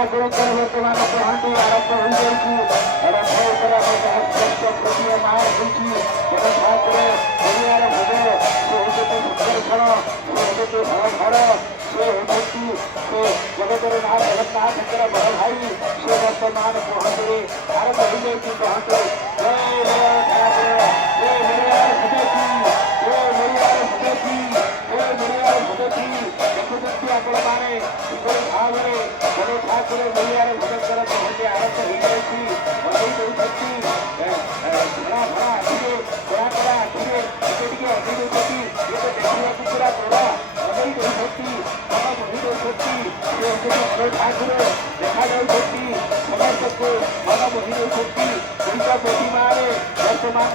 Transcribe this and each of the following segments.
ଠାକୁରଙ୍କର ବର୍ତ୍ତମାନ ପହଣ୍ଡି ଆରମ୍ଭ ହୋଇଯାଇଛି। ରଥ ଉପରେ ସ୍ପଷ୍ଟ ପ୍ରତୀୟମାନ ହୋଇଛି। ବଡ଼ ଠାକୁର ଦୁନିଆର ଭୋଗ, ସେ ହେଉଛନ୍ତି ସୁନ୍ଦରକ୍ଷଣ, ସେ ହେଉଛନ୍ତି ଭଲ ଘର, ସେ ହେଉଛନ୍ତି ସେ ଜଗତର ନାଁ ଜଗନ୍ନାଥଙ୍କର ବଡ଼ ଭାଇ। ସେ ବର୍ତ୍ତମାନ ପହଣ୍ଡିରେ ଆରମ୍ଭ ହୋଇଯାଇଛି। ପହଣ୍ଡି ଦେଖୁଛନ୍ତି ଆପଣମାନେ କିପରି ଭାବରେ ବଡ଼ ଠାକୁର ମେଳିଆର ଭୋଗଙ୍କର ପହଣ୍ଡି ଆରମ୍ଭ ହୋଇଯାଇଛି। ବଧେଇ ଦେଉଛନ୍ତି ଭରା ଭରା ଆଖିରେ, କଳା କଳା ଆଖିରେ ଟିକେ ଟିକେ ଅନେଇ ଦେଉଛନ୍ତି। ଏବେ ଦେଖିବାକୁ ପୁରା ବଡ଼ ଅନେଇ ଦେଉଛନ୍ତି, ମନ ବହି ଦେଉଛନ୍ତି। ସେ ହେଉଛନ୍ତି ବଡ଼ ଠାକୁର, ଦେଖାଯାଉଛନ୍ତି ସମସ୍ତଙ୍କୁ, ମନ ବହି ଦେଉଛନ୍ତି। ଦୁଇଟା ପ୍ରତିମାରେ ବର୍ତ୍ତମାନ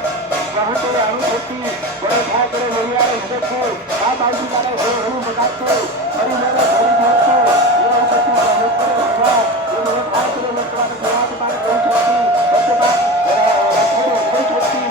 ପହଣ୍ଡିରେ ଆଣୁଛନ୍ତି ବଡ଼ ଠାକୁର ମେଳିଆର ଭୋଗକୁ। ତା ମାଉସୀ ମାନେ ହୋ ହୋ ମନାନ୍ତୁ, ହରିହର ଧରି ନିଅନ୍ତୁ। ଇଏ ହେଉଛନ୍ତି ବ୍ରହ୍ମେଶ୍ୱର ବାବା। ଏ ବଡ଼ ଠାକୁର ବର୍ତ୍ତମାନ ବିରାଜମାନ କରୁଛନ୍ତି। ବର୍ତ୍ତମାନ ରଥରେ ଓହ୍ଲାଇଛନ୍ତି,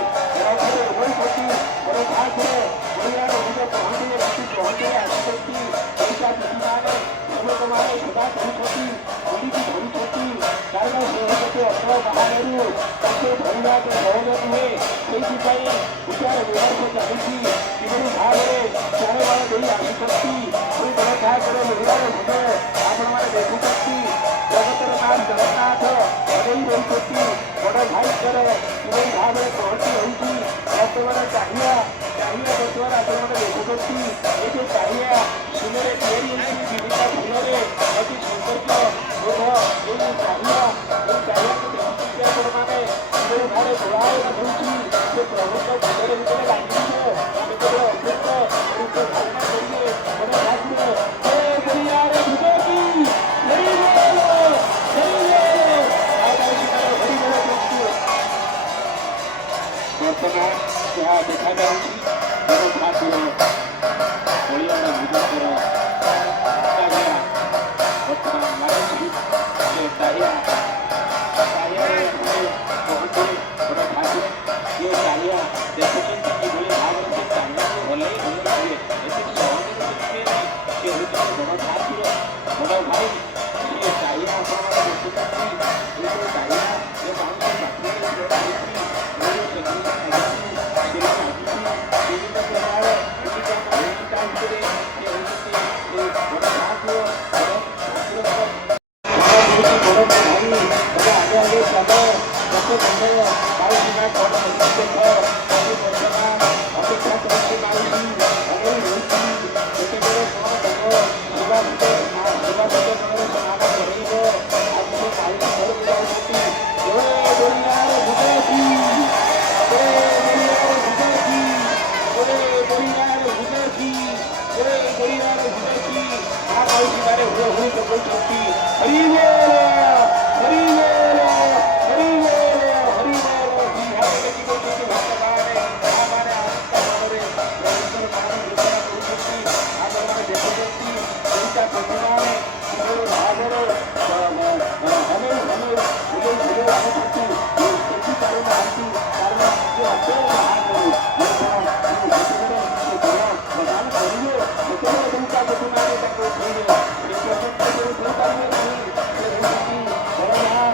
ରଥରେ ଓହ୍ଲାଇଛନ୍ତି ବଡ଼ ଠାକୁର ମେଳିଆର ଭୋଗ ପହଣ୍ଡିରେ ବସି ପହଣ୍ଡିରେ ଆସିଛନ୍ତି। ଦୁଇଟା ପ୍ରତିମାରେ ସେବକମାନେ ସେବା କରୁଛନ୍ତି, ବୁଲିକି ଧରୁଛନ୍ତି। କାରଣ ସେ ହେଉଛନ୍ତି ଅସଲ ବାହାରରୁ, ତାଙ୍କୁ ଧରିବା ସହଜ ନୁହେଁ। ସେଇଥିପାଇଁ ପୂଜାର ବ୍ୟବସ୍ଥା ଚାଲିଛି। କିଭଳି ଭାବରେ ଚାରବାଳ ଦେଇ ଆସୁଛନ୍ତି ସେ ବଡ଼ ଠାକୁର ମେଳିଆର ଭୋଗ ଆପଣମାନେ ଦେଖୁଛନ୍ତି। ଜଗତର ନାଥ ଜଗନ୍ନାଥ ଅନେଇ ରହିଛନ୍ତି। ବଡ଼ ଭାଇଙ୍କର କିଭଳି ଭାବରେ ପହଞ୍ଚି ହୋଇଛି। ବର୍ତ୍ତମାନ ଚାହିଆ ବର୍ତ୍ତମାନ ଆପଣମାନେ ଦେଖୁଛନ୍ତି। ଏ ଯେ ଚାହିଆ ସୁନରେ ତିଆରି ହୋଇଛି ବିଭିନ୍ନ ଫୁଲରେ ଅତି ସୌନ୍ଦର୍ଯ୍ୟ ବୋଧ। ଏଇ ଚାହିଆକୁ ଦେଖୁଛନ୍ତି ଆପଣମାନେ କିଭଳି ଭାବରେ ଗୋଳାୟନ ହେଉଛି। ସେ ପ୍ରଭୁଙ୍କ ଭିତରେ ଭିତରେ ଲାଗିଯିବ। କେତେବେଳେ ଅଦ୍ଭୁତ ରୂପ ଧାରଣ କରିବେ ବଡ଼ ଠାକୁର। ମେଳିଆର ଭୋଗ କି ହରିବୋଲ, ହରିବୋଲ। ବର୍ତ୍ତମାନ ଯାହା ଦେଖାଯାଉଛି ବଡ଼ ଠାକୁର ମେଳିଆର ଭୋଗଙ୍କର ବର୍ତ୍ତମାନ ଲାଗୁଛି। ସେ ଚାହିଆରେ ପହଞ୍ଚିଲେ ବଡ଼ ଠାକୁର। ଏ ଚାହିଆ ଦେଖୁଛନ୍ତି କିଭଳି ଭାବରେ ସେ ଚାହିଆକୁ ହଲେଇ ହଲେଇ ହୁଏ। ଏତିକି ସହଜରେ ଦେଖିବେନି। ସେ ହେଉଛନ୍ତି ବଡ଼ ଠାକୁର, ବଡ଼ ଭାଇ। ସିଏ ଚାହିଆ ଆପଣମାନେ ଦେଖୁଛନ୍ତି। ଏ ଯେଉଁ ଚାହିଆ ଏ ବାଉଁଶ ପାଖରେ ତିଆରି ହୋଇଛି, ବିଭିନ୍ନ ପ୍ରକାର ତା ଭିତରେ ସେ ହେଉଛନ୍ତି ବଡ଼ ଠାକୁର। ବଡ଼ ଭାଇ ଆଗେ ଆଗେ ଚାଲ, ପଛେ ପଛେ ମାଉସୀ ମା କଣ ଦେଖ। ବର୍ତ୍ତମାନ ଅପେକ୍ଷା କରୁଛି ମାଉସୀ, ଅନେଇ ରହିଛି କେତେବେଳେ କଣ ଦେବ। ଶିବାଭୂତ ମନରେ ସ୍ନାନ କରେଇବ। ଆଉ ସେ ମାଉସୀ ଘରକୁ ଯାଉଛନ୍ତି। ମେଳିଆର ଭୋଗ କି, ମେଳିଆର ଭୋଗ କି, ମେଳିଆର ଭୋଗ କି, ମେଳିଆର ଭୋଗ କି। ତା ମାଉସୀ ମାନେ ହୁଳ ହୁଳି ପକାଉଛନ୍ତି। ହରିବୋଲ, ହରିବୋଲ, ହରିବୋଲ, ହରିବୋଲ। କି ଭାବେ ଦେଖି କହୁଛନ୍ତି ଭକ୍ତମାନେ। ତାମାନେ ଆନନ୍ଦ ମନରେ ପ୍ରଭୁଙ୍କର ନାମ ଘୋଷଣା କରୁଛନ୍ତି। ଆପଣମାନେ ଦେଖୁଛନ୍ତି ଦୁଇଟା ପ୍ରତିମାରେ କିଭଳି ଭାବରେ ହଲେଇ ହଲେଇ ବୁଲେଇ ବୁଲେଇ ଆଣୁଛନ୍ତି। ଦେଖିପାରୁନାହାନ୍ତି କାରଣ ସେ ଅସଲ ବାହାରରୁ ପ୍ରଦାନ କରିବେ। ସେତେବେଳେ ଦୁଇଟା ପ୍ରତିମାରେ ତାଙ୍କୁ ଉଠେଇବେ। ସେ ପର୍ଯ୍ୟନ୍ତ ସେ ଉଠେଇ ପାରିବେ ନାହିଁ। ସେ ହେଉଛନ୍ତି ବଡ଼ ମା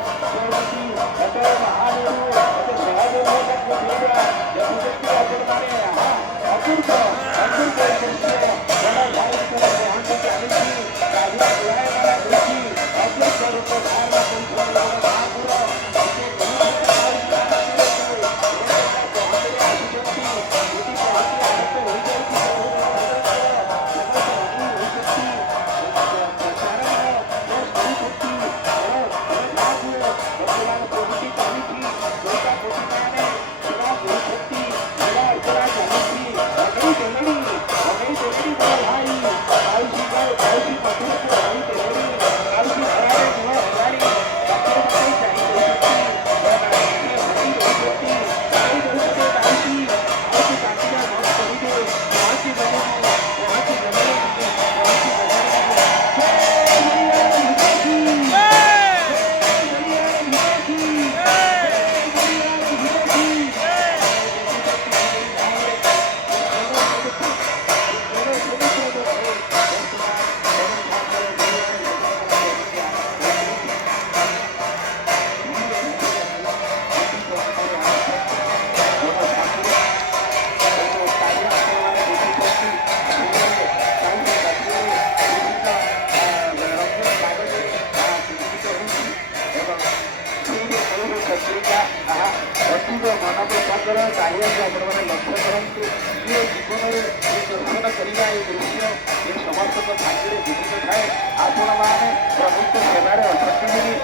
ଦୃଶ୍ୟ ଏ ସମସ୍ତଙ୍କ ଭାଗ୍ୟରେ ଜୀବିତ ଥାଏ। ଆପଣମାନେ ପ୍ରଭୁଙ୍କ ସେବାରେ ଅଛନ୍ତି ବୋଲି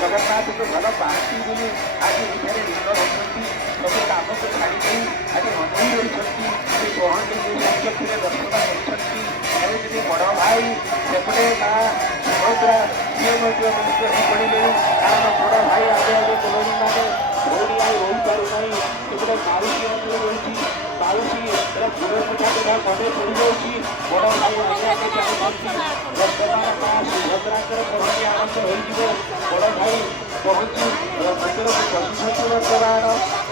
ଜଗନ୍ନାଥଙ୍କୁ ଭଲ ପାଆନ୍ତି ବୋଲି ଆଜି ଏଠାରେ ଲିଙ୍ଗ ରହୁଛନ୍ତି। ସବୁ କାମକୁ ଛାଡ଼ି ଦେଇ ଆଜି ଅନେଇ ରହିଛନ୍ତି। ସେ ପହଣ୍ଡିକୁ ସଚକ୍ଷୁରେ ଦର୍ଶନ କରୁଛନ୍ତି। ଆଉ ଯଦି ବଡ଼ ଭାଇ ସେପଟେ ମା ସୁଭଦ୍ରା ସିଏ ମଧ୍ୟ ବ୍ୟସ୍ତ ହୋଇପଡ଼ିଲେଣି। କାରଣ ବଡ଼ ଭାଇ ଆଗେ ଆଗେ ଭଉଣୀମାନେ ଭଉଣୀ ଆଉ ରହିପାରୁନାହିଁ। ସେପଟେ ମାଉସୀ ଅଞ୍ଚଳ ରହୁଛି। ମାଉସୀ ଏରା ଗୁଡ଼ ପିଠା କଥା ମନେ ପଡ଼ିଯାଉଛି। ବଡ଼ ଭାଇ ଆଗେ ଆଗେ ଚାହୁଁଛନ୍ତି ବର୍ତ୍ତମାନ ମା ସୁଭଦ୍ରାଙ୍କର ପହଣ୍ଡି ଆରମ୍ଭ ହୋଇଯିବ। ବଡ଼ ଭାଇ ପହଞ୍ଚି ମନ୍ଦିରକୁ ବସିଛନ୍ତି। ବର୍ତ୍ତମାନ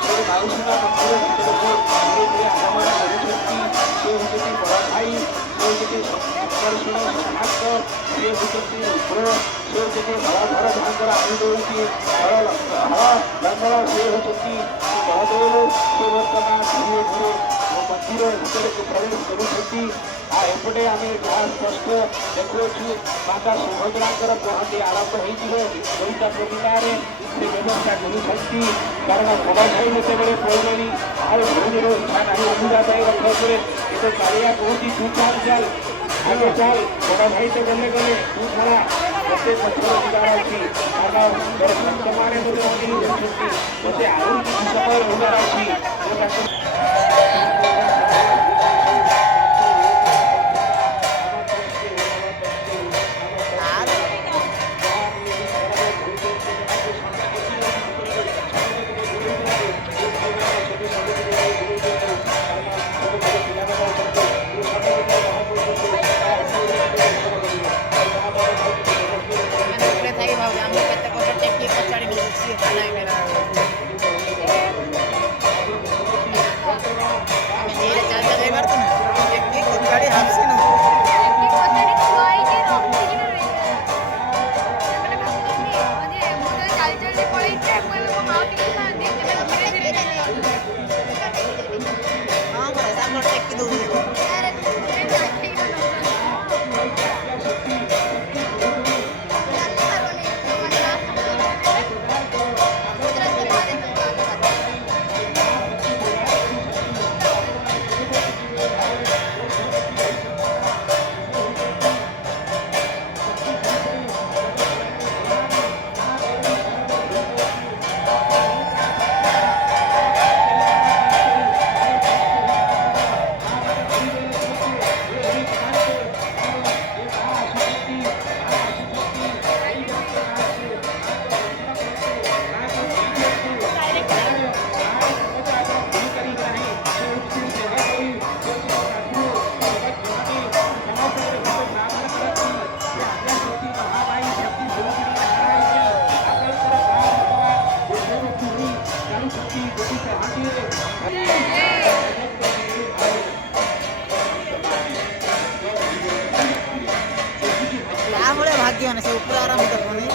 ସେ ମାଉସୀମା ମନ୍ଦିର ଭିତରକୁ ଧୀରେ ଧୀରେ ଆଗମନ କରୁଛନ୍ତି। ସେ ହେଉଛନ୍ତି ବଡ଼ ଭାଇ, ସେ ହେଉଛନ୍ତି ଆକର୍ଷଣ ସୌଭାଗ୍ୟ, ସେ ହେଉଛନ୍ତି ରୁଦ୍ର, ସେ ହେଉଛନ୍ତି ହଳଧର ଯାହାଙ୍କର ଆୟୁ ରହୁଛି ହଳ ଲଙ୍ଗଳ, ସେ ହେଉଛନ୍ତି ବଳଦେବ। ସେ ବର୍ତ୍ତମାନ ଧୀରେ ଧୀରେ ମନ୍ଦିର ଭିତରକୁ ପ୍ରବେଶ କରୁଛନ୍ତି। ଆଉ ଏପଟେ ଆମେ ଯାହା ସ୍ପଷ୍ଟ ଦେଖୁଅଛୁ ମାତା ସୁଭଦ୍ରାଙ୍କର ପହଣ୍ଡି ଆରମ୍ଭ ହେଇଯିବ। ଦୁଇଟା ପ୍ରତିକାରେ ସେ ବ୍ୟବସ୍ଥା କରୁଛନ୍ତି। କାରଣ ବଡ଼ ଭାଇ ଯେତେବେଳେ ପଡ଼ିଲେଣି ଆଉ ଭଉଣୀର ଇଚ୍ଛା ନାହିଁ ରହିବା ପାଇଁ ରଥ ଉପରେ। କିନ୍ତୁ କାଳିଆ କହୁଛି ତୁ ଚାଲ ଚାଲ ଆଗେ ଚାଲ, ବଡ଼ ଭାଇ ତ ଗଲେ ଗଲେ ତୁ ଛଡ଼ା ମୋତେ ପଛରେ ଯିବାର ଅଛି। କାରଣ ଦର୍ଶକମାନେ ମୋତେ ଅନେଇ ଦେଉଛନ୍ତି। ମୋତେ ଆହୁରି କିଛି ସମୟ ରହିବାର ଅଛି। ମୁଁ ତାକୁ भाग्य से ऊपर आराम करनी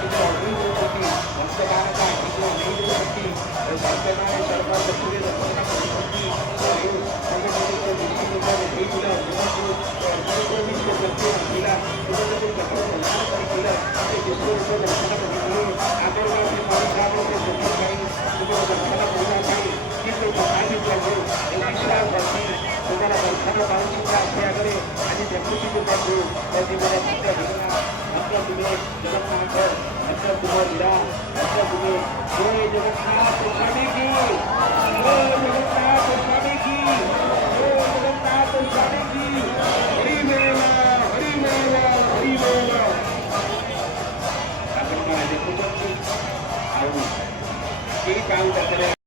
ଟିକେ ଅଗ୍ନି ଦେଉଛନ୍ତି ମତ୍ସ୍ୟମାନଙ୍କ ଆଖିକୁ ଅନେଇ ଦେଉଛନ୍ତି ସତ୍ୟମାନେ ସରକାର ଦେଖିବେ ଦର୍ଶନ କରୁଛନ୍ତି ସଂଗଠନିକ ଦୃଷ୍ଟିକୋଣ ହେଇଥିଲା ଅର୍ଜୁନକୁ ଅର୍ଜୁନକୁ ସତ୍ୟ ଥିଲା ସୁନ୍ଦରକୁ ଚକ୍ର ପ୍ରଦାନ କରିଥିଲା ସେ ବିଶ୍ୱରୂପ ଦର୍ଶନ କରିଥିଲେ ଆଗରବାସୀ ମଣିଷାବରେ ସେଥିପାଇଁ ତୁମର ଦର୍ଶନ କରିବା ପାଇଁ କିନ୍ତୁ ତଥାପି ପ୍ରଭୁ ବିଶ୍ୱାସ ଅଛି ତୁମର ଦର୍ଶନ ପାଉଥିବା ସେ ଆଗରେ ଆଜି ଦେଖୁଛି ପ୍ରଭୁ ମୋ ଜୀବନ ସତ୍ୟ ହେଇଗଲା ସତ୍ୟ ତୁମେ ଜଗନ୍ନାଥ ସତ୍ୟ ତୁମ ଲୀଳା ସତ୍ୟ ତୁମେ हे जगन्नाथ स्वामी की हे जगन्नाथ स्वामी की हे जगन्नाथ स्वामी की हरि बोल हरि बोल हरि बोल आपण देखुଛନ୍ତି ଆଉ କେହି କାହାକୁ